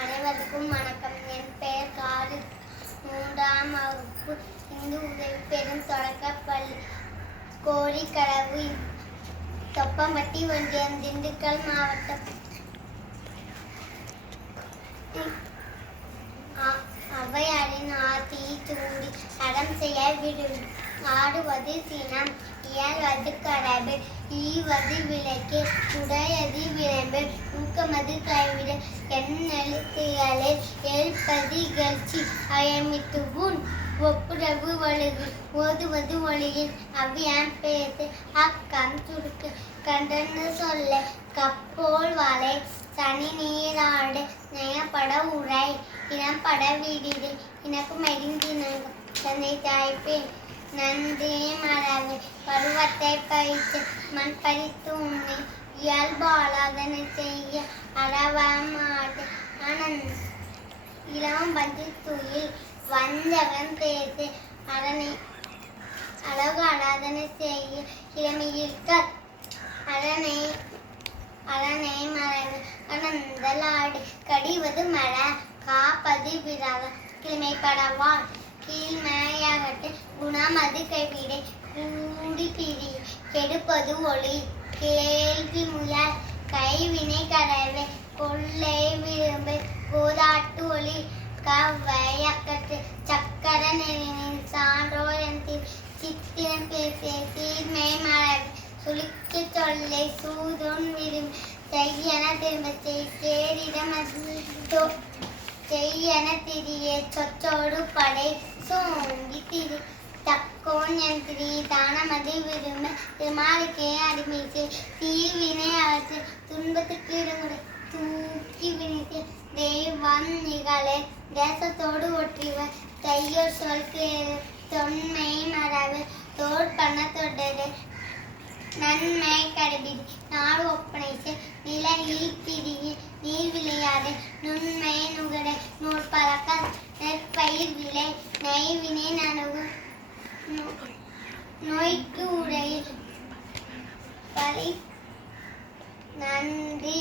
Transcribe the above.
அனைவருக்கும் வணக்கம். என் பெயர் காரு. 3ஆம் வகுப்பு இந்து உதவி பெறும் தொடக்கப்பள்ளி கோரிக்கடவு தொப்பம்பட்டி ஒன்றியம், திண்டுக்கல் மாவட்டம். ஔவையாரின் ஆட்சியை தூண்டி அறம் செய்ய விடும். ஆடுவது சினம், இயல்வது கடவு, ஈவது விளக்கு, உடையது விளம்பு, ஊக்கமது கைவிட, எண்ணெழுத்துகளில் எழுப்பது இகழ்ச்சி, அயமிட்டு ஊன் ஒப்புரவு ஒழுகு, ஓதுவது ஒளியில் அவ்வியம் பேசு, அக்கம் சுருக்கு, கண்டன்னு சொல்ல, கப்போல் வாழை, சனி நீராடு, நயப்பட உரை, இனப்பட விடிது, இனக்கும் எரிந்தினங்கும் தந்தை தாய்ப்பேன், நன்றே மரபு, பருவத்தை பயிற்று மண் பறித்து உண்ணி, இயல்பாலாதனை செய்ய அறவமாடு ஆனந்த், இளம் பஞ்சு துயில் வஞ்சகன் பேசு அரணை, அழகு அலாதனை செய்ய இளமையிற்க அரணை மரபு, அனந்தலாடு கடிவது மர, காப்பது விரவ, கிழமைப்படவாள் கீழ்மையகட்டு, குணமது கைவிடை, கூடி பிரி கெடுப்பது ஒளி, கேள்வி முயல் கைவினை கரவை, கொள்ளை விரும்பு கோதாட்டு ஒளி, கவ்வையக்கட்டு சக்கர நெறினின் சான்றோரன் சித்திரம் பேசிய சீர்மை மரபு, சுளுக்கு சொல்லை சூதொன் விரும்பு, செய்யன திரும்ப சேரிடம் செய்யன திரிய சொச்சோடு படை, சோங்கி திரி தக்கோன் என் திரி தானமது விரும்ப, திருமாலுக்கே அடிமைக்கு தீவினை அகற்று, துன்பத்துக்கு இடங்குறை தூக்கி வினித்து, தெய்வம் நிகழே தேசத்தோடு ஒற்றிவர், தையோர் சொல் கேளு தொன்மை மரபு, தோற்பண்ண தொடரு நன்மை கடைபிடி, நாடு ஒப்பனை செய், நிலையில் திரிய நீர் விளையாடு, நுண்மை நுகர நூல் பழக்க, நெற்பயிர் விளை, நெய்வினை நனவு, நோய்க்கு உடையில் பழி. நன்றி.